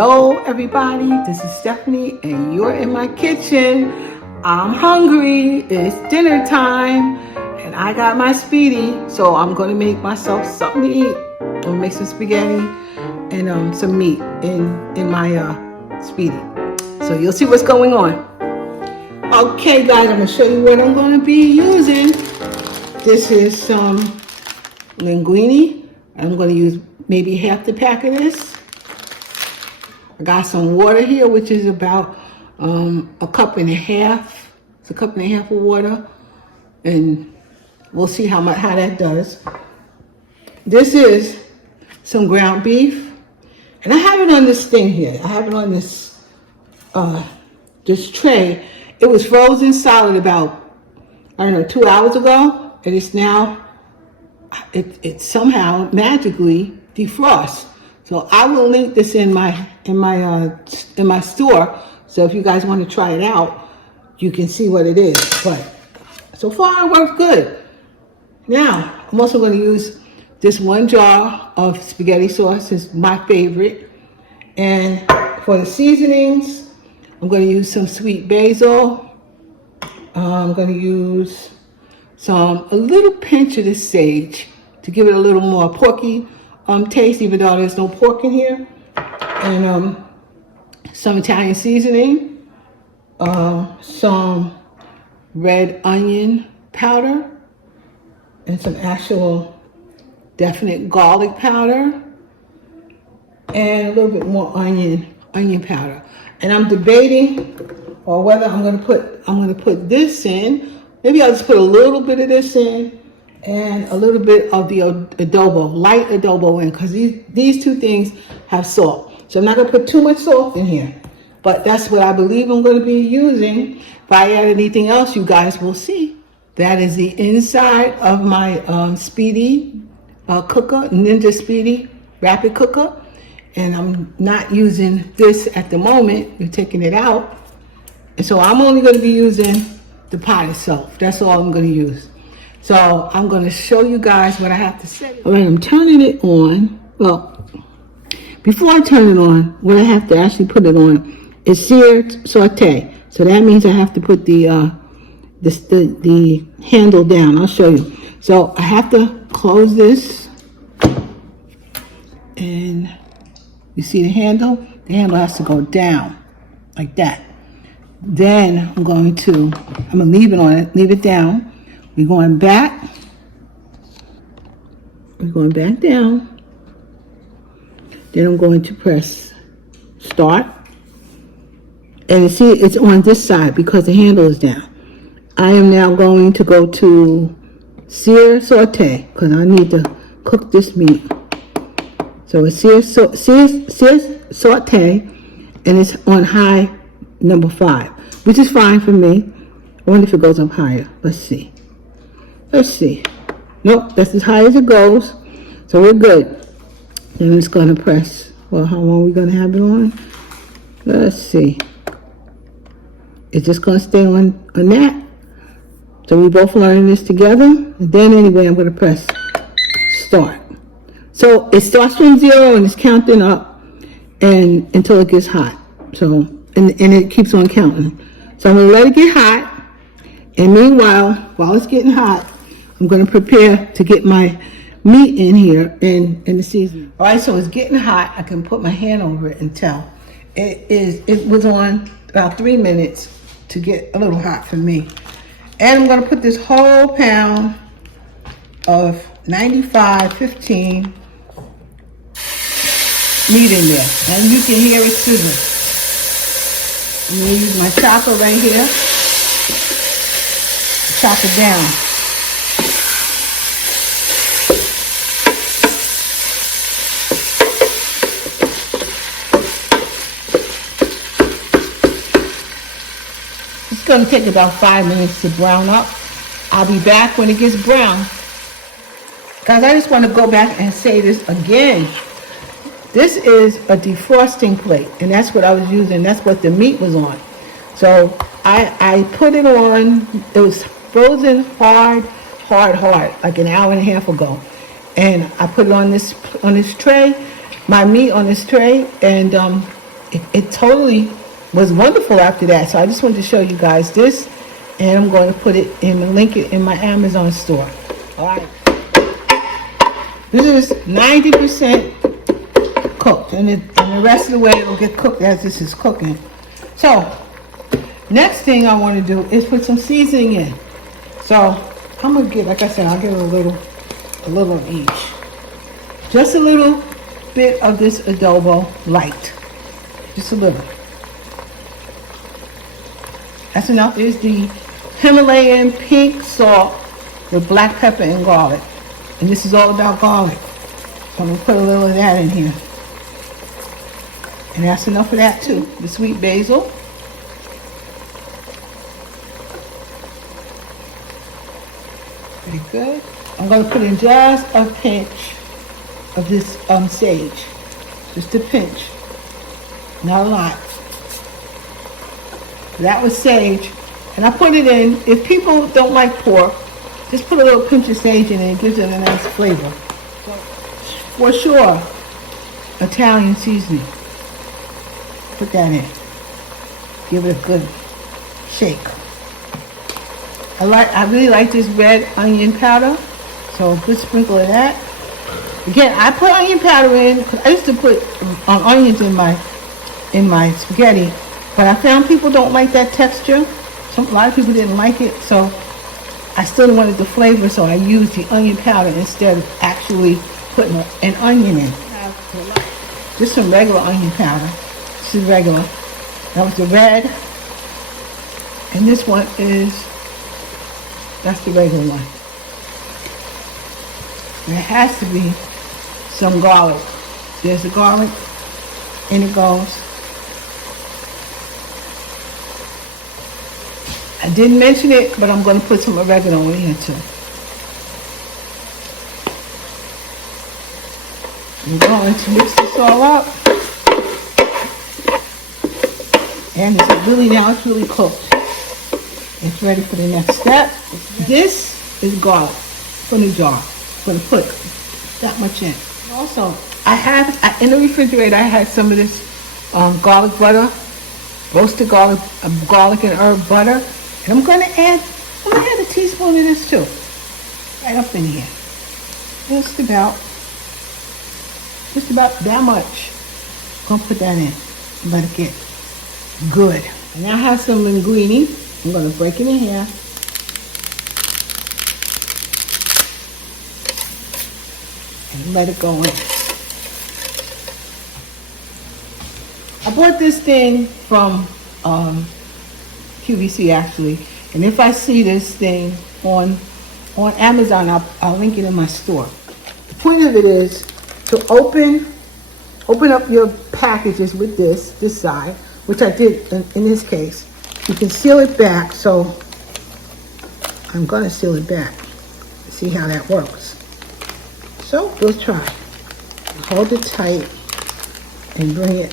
Hello everybody, this is Stephanie and you're in my kitchen. I'm hungry, it's dinner time and I got my Speedi, so I'm gonna make myself something to eat. I'm gonna make some spaghetti and some meat in my Speedi. So you'll see what's going on. Okay guys, I'm gonna show you what I'm gonna be using. This is some linguine. I'm gonna use maybe half the pack of this. I got some water here, which is about a cup and a half. It's a cup and a half of water, and we'll see how that does. This is some ground beef, and I have it on this thing here. I have it on this this tray. It was frozen solid about 2 hours ago, and it's now it somehow magically defrosts. So I will link this in my store. So if you guys want to try it out, you can see what it is. But so far it works good. Now I'm also going to use this one jar of spaghetti sauce. It's my favorite. And for the seasonings, I'm going to use some sweet basil. I'm going to use a little pinch of this sage to give it a little more porky taste, even though there's no pork in here, and some Italian seasoning, some red onion powder, and some actual definite garlic powder, and a little bit more onion powder. And I'm debating or whether I'm going to put this in. Maybe I'll just put a little bit of this in and a little bit of the adobo, light adobo in, because these two things have salt. So I'm not going to put too much salt in here, but that's what I believe I'm going to be using. If I add anything else, you guys will see. That is the inside of my Speedi cooker, Ninja Speedi rapid cooker. And I'm not using this at the moment. We're taking it out. And so I'm only going to be using the pot itself. That's all I'm going to use. So I'm going to show you guys what I have to say. All right, I'm turning it on. Well, before I turn it on, what I have to actually put it on is seared saute. So that means I have to put the handle down. I'll show you. So I have to close this, and you see the handle? The handle has to go down like that. Then I'm going to leave it on it, leave it down. We're going back down. Then I'm going to press start. And you see it's on this side because the handle is down. I am now going to go to sear saute because I need to cook this meat. So it's sear saute, and it's on high number 5, which is fine for me. I wonder if it goes up higher. Let's see. Nope, that's as high as it goes. So we're good. Then it's going to press. Well, how long are we going to have it on? Let's see. It's just going to stay on that. So we both learning this together. And then anyway, I'm going to press start. So it starts from 0 and it's counting up and until it gets hot. So, and it keeps on counting. So I'm going to let it get hot. And meanwhile, while it's getting hot, I'm going to prepare to get my meat in here and the seasoning. All right, so it's getting hot. I can put my hand over it and tell. It was on about 3 minutes to get a little hot for me. And I'm going to put this whole pound of 95/15 meat in there. And you can hear it sizzle. I'm going to use my chopper right here. Chop it down. It's going to take about 5 minutes to brown up. I'll be back when it gets brown. Guys, I just want to go back and say this again. This is a defrosting plate, and that's what I was using. That's what the meat was on. So I put it on. It was frozen hard, like an hour and a half ago. And I put it on this tray, my meat on this tray, and it totally was wonderful after that. So I just wanted to show you guys this, and I'm going to put it in, link it in my Amazon store. All right. This is 90% cooked, and the rest of the way it'll get cooked as this is cooking. So next thing I want to do is put some seasoning in. So I'm gonna get, like I said, I'll get a little of each. Just a little bit of this adobo light, just a little. That's enough. Is the Himalayan pink salt with black pepper and garlic, and this is all about garlic. So I'm gonna put a little of that in here, and that's enough of that too. The sweet basil. Pretty good. I'm going to put in just a pinch of this sage. Just a pinch. Not a lot. That was sage. And I put it in. If people don't like pork, just put a little pinch of sage in it. It gives it a nice flavor. For sure, Italian seasoning. Put that in. Give it a good shake. I really like this red onion powder, so a good sprinkle of that. Again, I put onion powder in because I used to put onions in my spaghetti, but I found people don't like that texture. A lot of people didn't like it, so I still wanted the flavor, so I used the onion powder instead of actually putting an onion in. Just some regular onion powder. This is regular. That was the red, and this one is. That's the regular one. There has to be some garlic. There's the garlic, and it goes. I didn't mention it, but I'm going to put some oregano in here too. We're going to mix this all up. And it's really cooked. It's ready for the next step. This is garlic from the jar. I'm going to put that much in. Also, in the refrigerator, I had some of this garlic butter, roasted garlic and herb butter. And I'm going to add a teaspoon of this too. Right up in here. Just about that much. I'm going to put that in and let it get good. And now I have some linguine. I'm going to break it in half. And let it go in. I bought this thing from QVC actually. And if I see this thing on Amazon, I'll link it in my store. The point of it is to open up your packages with this side, which I did in this case. You can seal it back, so I'm going to seal it back. See how that works. So we'll try. Hold it tight and bring it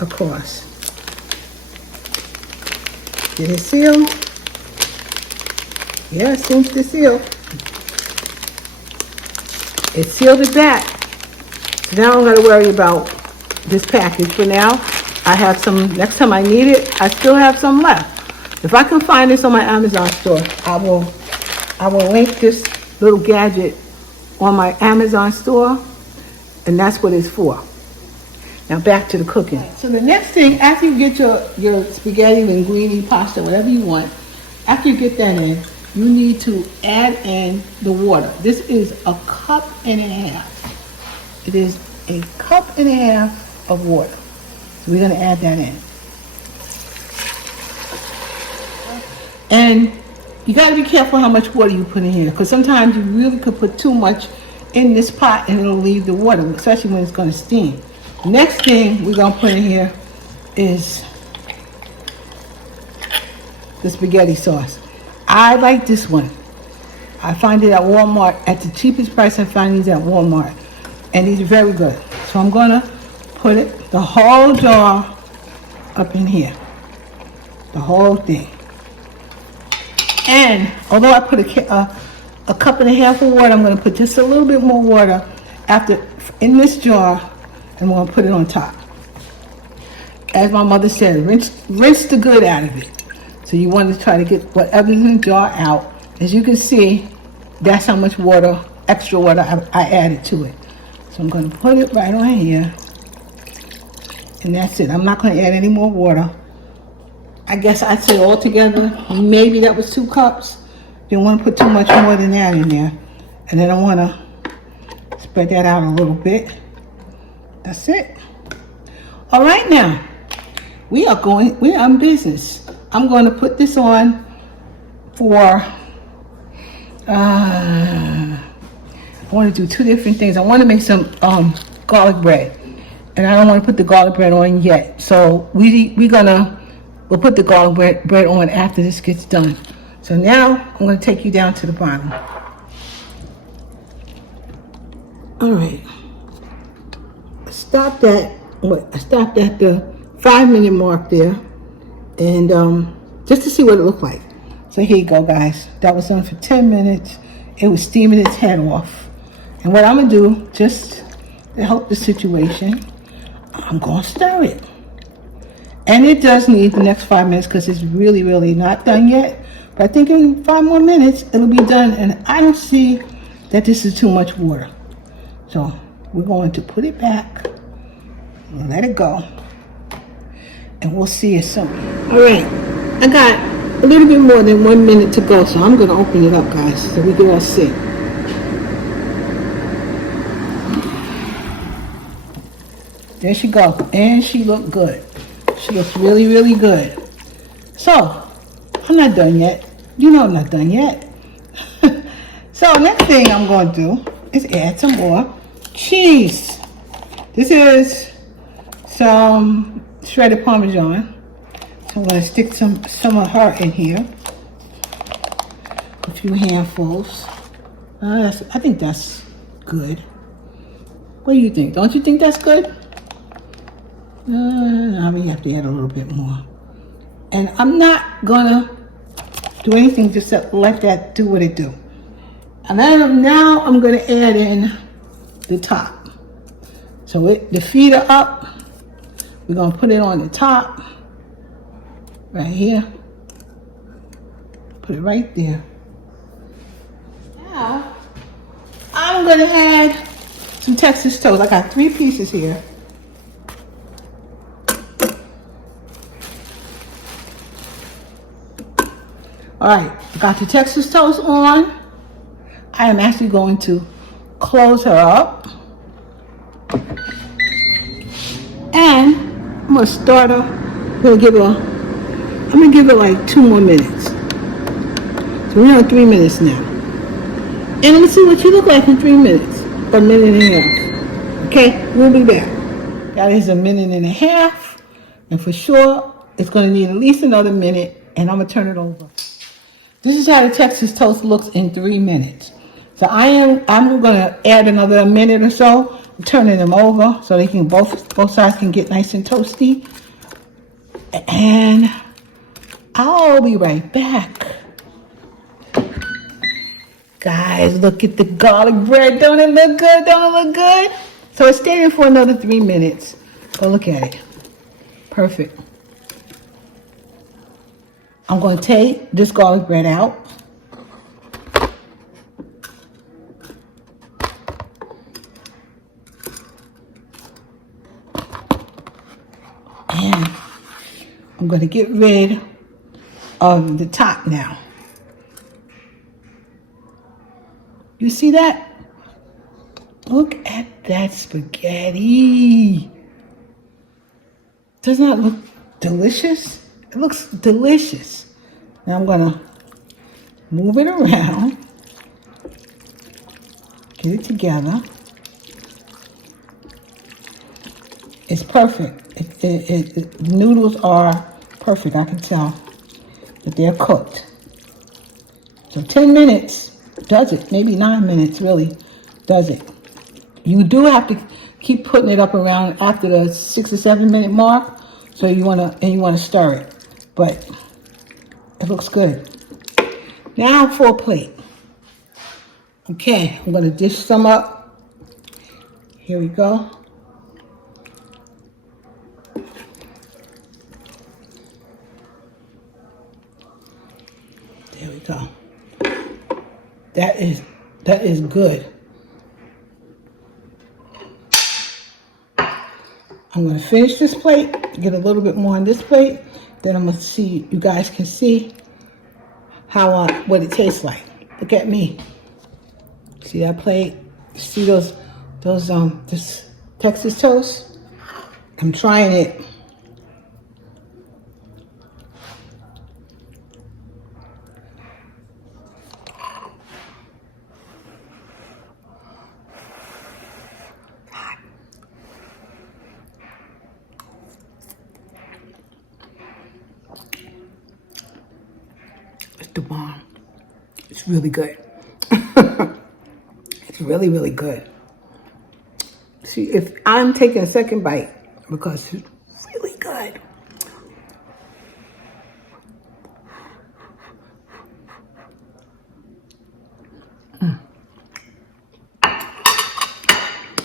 across. Did it seal? Yeah, it seems to seal. It sealed it back. So now I'm going to worry about this package for now. I have some, next time I need it, I still have some left. If I can find this on my Amazon store, I will link this little gadget on my Amazon store, and that's what it's for. Now back to the cooking. So the next thing, after you get your spaghetti, linguine, pasta, whatever you want, after you get that in, you need to add in the water. This is a cup and a half. It is a cup and a half of water. So we're going to add that in. And you got to be careful how much water you put in here, because sometimes you really could put too much in this pot and it'll leave the water, especially when it's going to steam. Next thing we're going to put in here is the spaghetti sauce. I like this one. I find it at Walmart at the cheapest price. I find these at Walmart, and these are very good. So I'm going to put the whole jar up in here, the whole thing. And although I put a cup and a half of water, I'm going to put just a little bit more water in this jar, and we're going to put it on top. as my mother said, rinse the good out of it. So you want to try to get whatever's in the jar out. As you can see, that's how much water, extra water I added to it. So I'm going to put it right on here. And that's it. I'm not going to add any more water. I guess I'd say altogether, maybe that was 2 cups. Didn't want to put too much more than that in there. And then I want to spread that out a little bit. That's it. All right, now we're on business. I'm going to put this on for, I want to do 2 different things. I want to make some garlic bread. And I don't want to put the garlic bread on yet. So we'll put the garlic bread on after this gets done. So now I'm going to take you down to the bottom. All right. I stopped at the 5-minute mark there, and just to see what it looked like. So here you go, guys. That was on for 10 minutes. It was steaming its head off. And what I'm gonna do, just to help the situation, I'm gonna stir it. And it does need the next 5 minutes because it's really, really not done yet. But I think in 5 more minutes it'll be done, and I don't see that this is too much water. So we're going to put it back. Let it go, and we'll see it soon. All right, I got a little bit more than 1 minute to go, so I'm going to open it up, guys, so we can all see. There she goes, and she looked good. She looks really, really good. So I'm not done yet. You know I'm not done yet. So next thing I'm going to do is add some more cheese. This is some shredded Parmesan. So I'm going to stick some of her in here. A few handfuls. I think that's good. What do you think? Don't you think that's good? I mean, you have to add a little bit more. And I'm not going to do anything, just let that do what it do. And then now I'm going to add in the top. So the feet are up. We're going to put it on the top, right here. Put it right there. Now, I'm going to add some Texas toast. I got 3 pieces here. All right, got the Texas toast on. I am actually going to close her up. And I'm gonna start her. I'm gonna give her like 2 more minutes. So we're on 3 minutes now. And I'm gonna see what you look like in 3 minutes, or a minute and a half. Okay, we'll be back. That is a minute and a half, and for sure it's gonna need at least another minute. And I'm gonna turn it over. This is how the Texas toast looks in 3 minutes. So I'm gonna add another minute or so. I'm turning them over so they can both sides can get nice and toasty. And I'll be right back. Guys, look at the garlic bread. Don't it look good? Don't it look good? So it's staying for another 3 minutes. Go look at it. Perfect. I'm going to take this garlic bread out. And I'm going to get rid of the top now. You see that? Look at that spaghetti. Doesn't that look delicious? It looks delicious. Now I'm going to move it around. Get it together. It's perfect. The noodles are perfect. I can tell that they're cooked. So 10 minutes does it. Maybe 9 minutes really does it. You do have to keep putting it up around after the 6 or 7 minute mark. So you want to stir it. But it looks good. Now for a plate. Okay, I'm going to dish some up. Here we go. So that is good. I'm going to finish this plate, get a little bit more on this plate, then I'm going to see, you guys can see how what it tastes like. Look at me. See that plate? See those this Texas toast? I'm trying it. It's the bomb. It's really good. It's really, really good. See, if I'm taking a second bite because it's really good.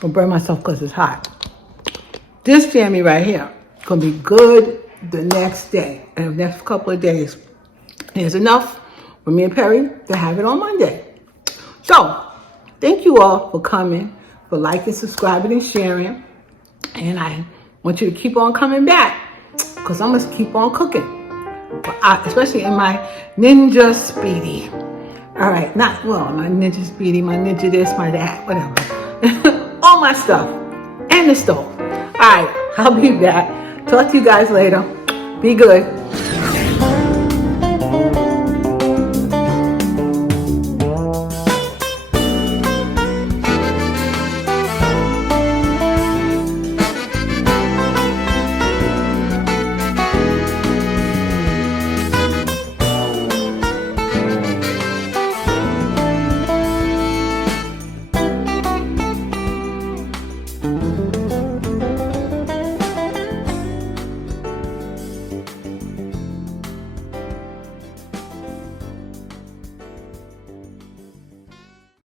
I'll burn myself because it's hot. This jammy right here gonna be good the next day and the next couple of days. There's enough for me and Perry to have it on Monday. So, thank you all for coming, for liking, subscribing, and sharing. And I want you to keep on coming back because I'm gonna keep on cooking, especially in my Ninja Speedi. All right, not my Ninja Speedi, my Ninja this, my that, whatever. All my stuff and the stove. All right, I'll be back. Talk to you guys later. Be good.